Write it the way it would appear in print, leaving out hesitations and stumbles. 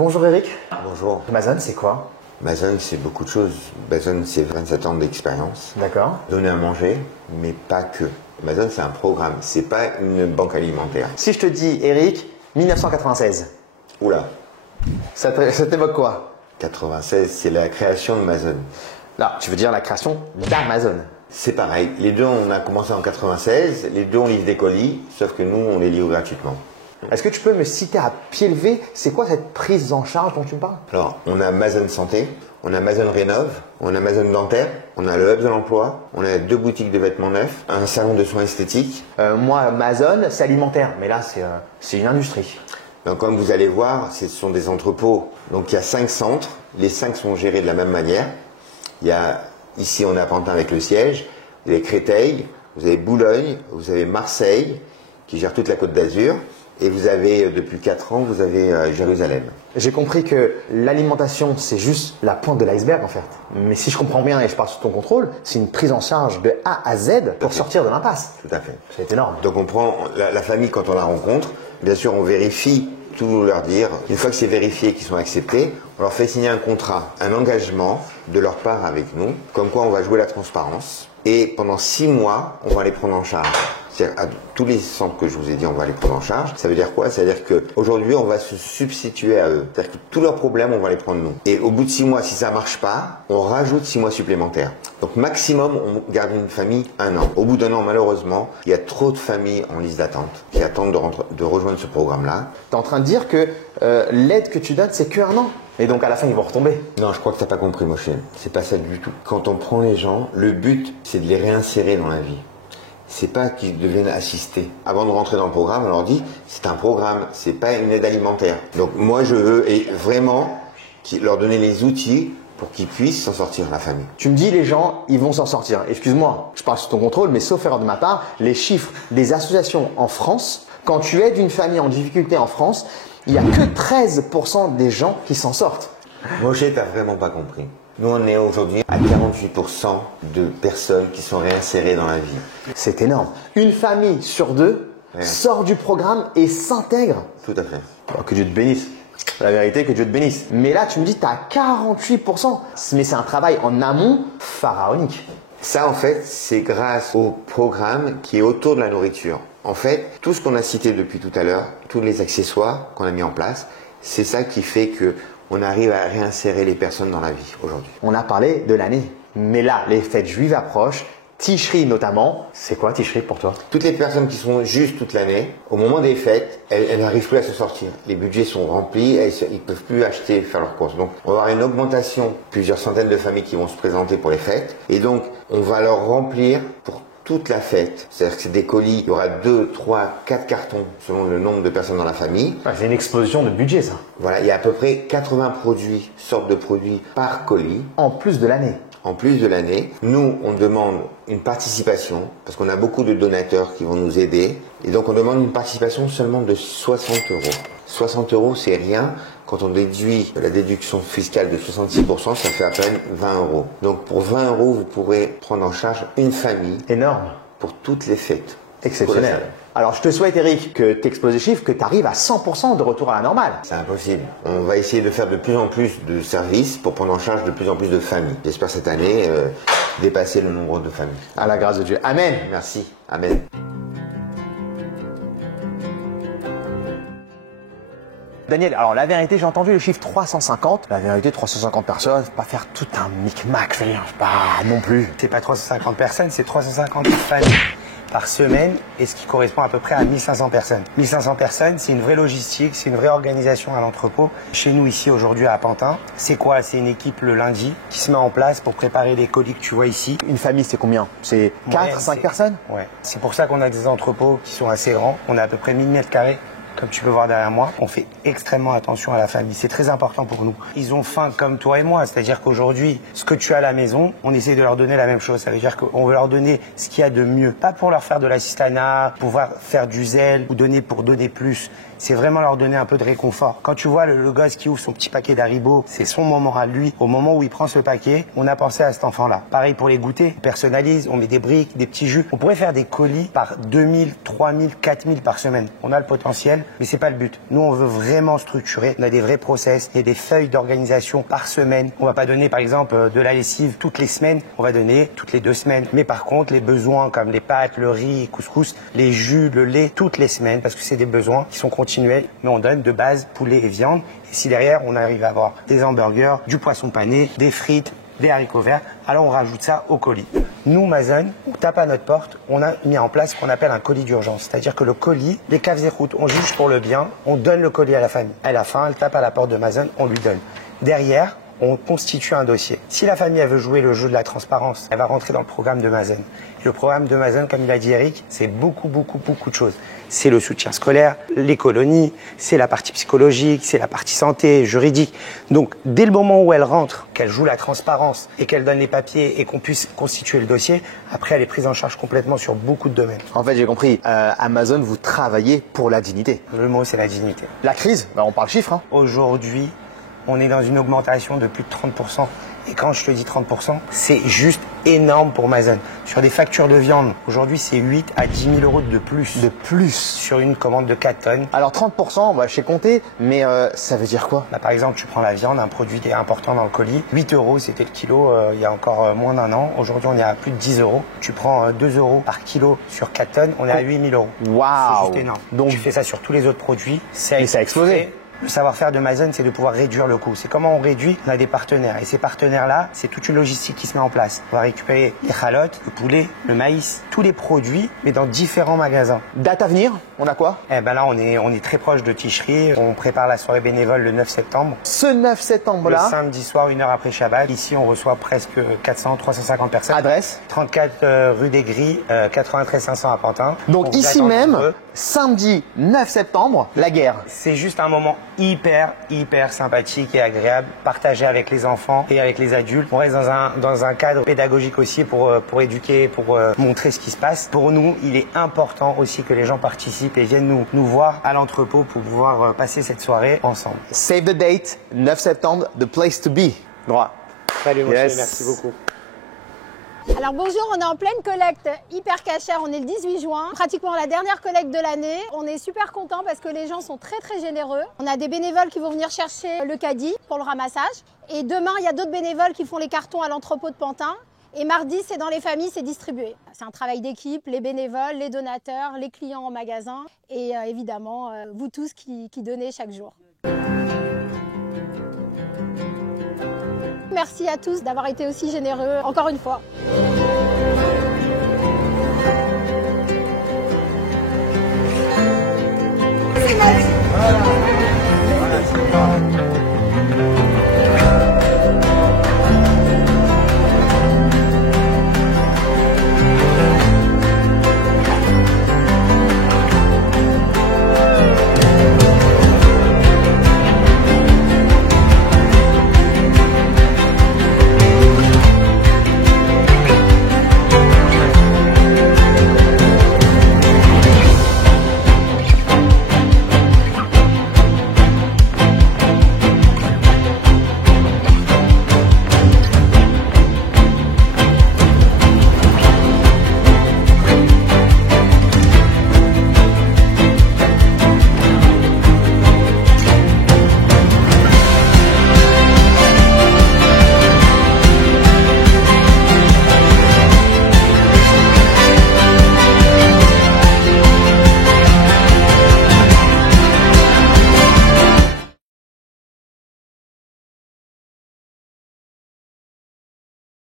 Bonjour Eric. Bonjour. Amazon, c'est quoi? Amazon, c'est beaucoup de choses. Amazon, c'est 27 ans d'expérience. D'accord. Donner à manger, mais pas que. Amazon, c'est un programme, c'est pas une banque alimentaire. Si je te dis, Eric, 1996, Oula, ça t'évoque quoi? 96, c'est la création d'Amazon. Là, tu veux dire la création d'Amazon. C'est pareil, les deux, on a commencé en 96, les deux, on livre des colis, sauf que nous, on les livre gratuitement. Est-ce que tu peux me citer à pied levé, c'est quoi cette prise en charge dont tu me parles? Alors, on a Amazon Santé, on a Amazon Rénov, on a Amazon Dentaire, on a le Hub de l'emploi, on a 2 boutiques de vêtements neufs, un salon de soins esthétiques. Moi, Amazon, c'est alimentaire, mais là, c'est une industrie. Donc, comme vous allez voir, ce sont des entrepôts. Donc, il y a 5 centres, les 5 sont gérés de la même manière. Il y a, ici, on est à Pantin avec le siège, vous avez Créteil, vous avez Boulogne, vous avez Marseille, qui gère toute la Côte d'Azur. Et vous avez, depuis 4 ans, vous avez Jérusalem. J'ai compris que l'alimentation, c'est juste la pointe de l'iceberg en fait. Mais si je comprends bien et je parle sous ton contrôle, c'est une prise en charge de A à Z pour sortir de l'impasse. Tout à fait. C'est énorme. Donc on prend la famille quand on la rencontre. Bien sûr, on vérifie tout leur dire. Une fois que c'est vérifié qu'ils sont acceptés, on leur fait signer un contrat, un engagement de leur part avec nous, comme quoi on va jouer la transparence. Et pendant 6 mois, on va les prendre en charge. C'est-à-dire à tous les centres que je vous ai dit, on va les prendre en charge. Ça veut dire quoi? Ça veut dire qu'aujourd'hui, on va se substituer à eux. C'est-à-dire que tous leurs problèmes, on va les prendre nous. Et au bout de 6 mois, si ça marche pas, on rajoute 6 mois supplémentaires. Donc maximum, on garde une famille 1 an. Au bout d'1 an, malheureusement, il y a trop de familles en liste d'attente qui attendent de rejoindre ce programme-là. Tu es en train de dire que l'aide que tu donnes, c'est que 1 an. Et donc à la fin, ils vont retomber. Non, je crois que tu n'as pas compris, Moshe. C'est pas ça du tout. Quand on prend les gens, le but, c'est de les réinsérer dans la vie. C'est pas qu'ils deviennent assistés. Avant de rentrer dans le programme, on leur dit, c'est un programme, c'est pas une aide alimentaire. Donc moi, je veux vraiment leur donner les outils pour qu'ils puissent s'en sortir, la famille. Tu me dis, les gens, ils vont s'en sortir. Excuse-moi, je parle sous ton contrôle, mais sauf erreur de ma part, les chiffres des associations en France, quand tu aides une famille en difficulté en France, il n'y a que 13% des gens qui s'en sortent. Moshe, t'as vraiment pas compris. Nous, on est aujourd'hui à 48% de personnes qui sont réinsérées dans la vie. C'est énorme. Une famille sur 2 sort du programme et s'intègre. Tout à fait. Oh, que Dieu te bénisse. La vérité, que Dieu te bénisse. Mais là, tu me dis, tu as 48%. Mais c'est un travail en amont pharaonique. Ça, en fait, c'est grâce au programme qui est autour de la nourriture. En fait, tout ce qu'on a cité depuis tout à l'heure, tous les accessoires qu'on a mis en place, c'est ça qui fait que on arrive à réinsérer les personnes dans la vie aujourd'hui. On a parlé de l'année. Mais là, les fêtes juives approchent. Tishri notamment. C'est quoi Tishri pour toi? Toutes les personnes qui sont justes toute l'année, au moment des fêtes, elles n'arrivent plus à se sortir. Les budgets sont remplis, ils ne peuvent plus acheter, faire leurs courses. Donc, on va avoir une augmentation, plusieurs centaines de familles qui vont se présenter pour les fêtes. Et donc, on va leur remplir pour toute la fête. C'est-à-dire que c'est des colis, il y aura 2, 3, 4 cartons selon le nombre de personnes dans la famille. C'est une explosion de budget, ça. Voilà, il y a à peu près 80 sortes de produits par colis. En plus de l'année. En plus de l'année, nous, on demande une participation, parce qu'on a beaucoup de donateurs qui vont nous aider. Et donc, on demande une participation seulement de 60 euros. 60 euros, c'est rien. Quand on déduit la déduction fiscale de 66%, ça fait à peine 20 euros. Donc, pour 20 euros, vous pourrez prendre en charge une famille. Énorme. Pour toutes les fêtes. Exceptionnel. Alors, je te souhaite, Eric, que tu exploses les chiffres, que tu arrives à 100% de retour à la normale. C'est impossible. On va essayer de faire de plus en plus de services pour prendre en charge de plus en plus de familles. J'espère cette année dépasser le nombre de familles. À la grâce de Dieu. Amen. Merci. Amen. Daniel, alors la vérité, j'ai entendu le chiffre 350. La vérité, 350 personnes, pas faire tout un micmac, pas non plus. C'est pas 350 personnes, c'est 350 familles par semaine et ce qui correspond à peu près à 1500 personnes. 1500 personnes, c'est une vraie logistique, c'est une vraie organisation à l'entrepôt. Chez nous ici aujourd'hui à Pantin, c'est quoi? C'est une équipe le lundi qui se met en place pour préparer les colis que tu vois ici. Une famille, c'est combien? C'est 4, 5 personnes? Ouais. C'est pour ça qu'on a des entrepôts qui sont assez grands. On a à peu près 1000 mètres carrés. Comme tu peux voir derrière moi, on fait extrêmement attention à la famille. C'est très important pour nous. Ils ont faim comme toi et moi. C'est-à-dire qu'aujourd'hui, ce que tu as à la maison, on essaie de leur donner la même chose. Ça veut dire qu'on veut leur donner ce qu'il y a de mieux. Pas pour leur faire de l'assistanat, pouvoir faire du zèle ou donner pour donner plus. C'est vraiment leur donner un peu de réconfort. Quand tu vois le gosse qui ouvre son petit paquet d'Haribo, c'est son moment à lui. Au moment où il prend ce paquet, on a pensé à cet enfant-là. Pareil pour les goûters. On personnalise, on met des briques, des petits jus. On pourrait faire des colis par 2000, 3000, 4000 par semaine. On a le potentiel. mais c'est pas le but. Nous, on veut vraiment structurer. On a des vrais process, il y a des feuilles d'organisation par semaine. On va pas donner, par exemple, de la lessive toutes les semaines. On va donner toutes les 2 semaines. Mais par contre, les besoins comme les pâtes, le riz, couscous, les jus, le lait, toutes les semaines, parce que c'est des besoins qui sont continuels. Mais on donne de base poulet et viande. Et si derrière, on arrive à avoir des hamburgers, du poisson pané, des frites, des haricots verts, alors on rajoute ça au colis. Nous, Mazen, on tape à notre porte, on a mis en place ce qu'on appelle un colis d'urgence. C'est-à-dire que le colis, les caves et routes, on juge pour le bien, on donne le colis à la famille. À la fin, elle tape à la porte de Mazen, on lui donne. Derrière, on constitue un dossier. Si la famille elle veut jouer le jeu de la transparence, elle va rentrer dans le programme de Mazen. Et le programme de Mazen, comme il a dit Eric, c'est beaucoup de choses. C'est le soutien scolaire, les colonies, c'est la partie psychologique, c'est la partie santé, juridique. Donc, dès le moment où elle rentre, qu'elle joue la transparence et qu'elle donne les papiers et qu'on puisse constituer le dossier, après, elle est prise en charge complètement sur beaucoup de domaines. En fait, j'ai compris. Amazon, vous travaillez pour la dignité. Le mot, c'est la dignité. La crise, on parle chiffres. Hein. Aujourd'hui, on est dans une augmentation de plus de 30%. Et quand je te dis 30%, c'est juste énorme pour Mazen. Sur des factures de viande, aujourd'hui, c'est 8 à 10 000 euros de plus. De plus. Sur une commande de 4 tonnes. Alors 30%, je sais compter, mais ça veut dire quoi? Là, par exemple, tu prends la viande, un produit qui est important dans le colis. 8 euros, c'était le kilo il y a encore moins d'1 an. Aujourd'hui, on est à plus de 10 euros. Tu prends 2 euros par kilo sur 4 tonnes, on est à 8 000 euros. Waouh. C'est juste énorme. Donc, tu fais ça sur tous les autres produits. Ça a explosé. Le savoir-faire de Mazen, c'est de pouvoir réduire le coût. C'est comment on réduit. On a des partenaires. Et ces partenaires-là, c'est toute une logistique qui se met en place. On va récupérer les chalotes, le poulet, le maïs, tous les produits, mais dans différents magasins. Date à venir, on a quoi? Là, on est très proche de Ticherie. On prépare la soirée bénévole le 9 septembre. Ce 9 septembre-là. Le samedi soir, 1 heure après Shabbat. Ici, on reçoit presque 400, 350 personnes. Adresse? 34 rue des Grilles, 93 500 à Pantin. Donc ici même, samedi 9 septembre, la guerre. C'est juste un moment hyper sympathique et agréable, partagé avec les enfants et avec les adultes. On reste dans un cadre pédagogique aussi pour éduquer, pour montrer ce qui se passe. Pour nous, il est important aussi que les gens participent et viennent nous voir à l'entrepôt pour pouvoir passer cette soirée ensemble. Save the date, 9 septembre, the place to be. Droit. Salut mon cher, merci beaucoup. Alors bonjour, on est en pleine collecte hyper cachère, on est le 18 juin, pratiquement la dernière collecte de l'année. On est super contents parce que les gens sont très généreux. On a des bénévoles qui vont venir chercher le caddie pour le ramassage. Et demain, il y a d'autres bénévoles qui font les cartons à l'entrepôt de Pantin. Et mardi, c'est dans les familles, c'est distribué. C'est un travail d'équipe, les bénévoles, les donateurs, les clients en magasin et évidemment, vous tous qui donnez chaque jour. Merci à tous d'avoir été aussi généreux, encore une fois. C'est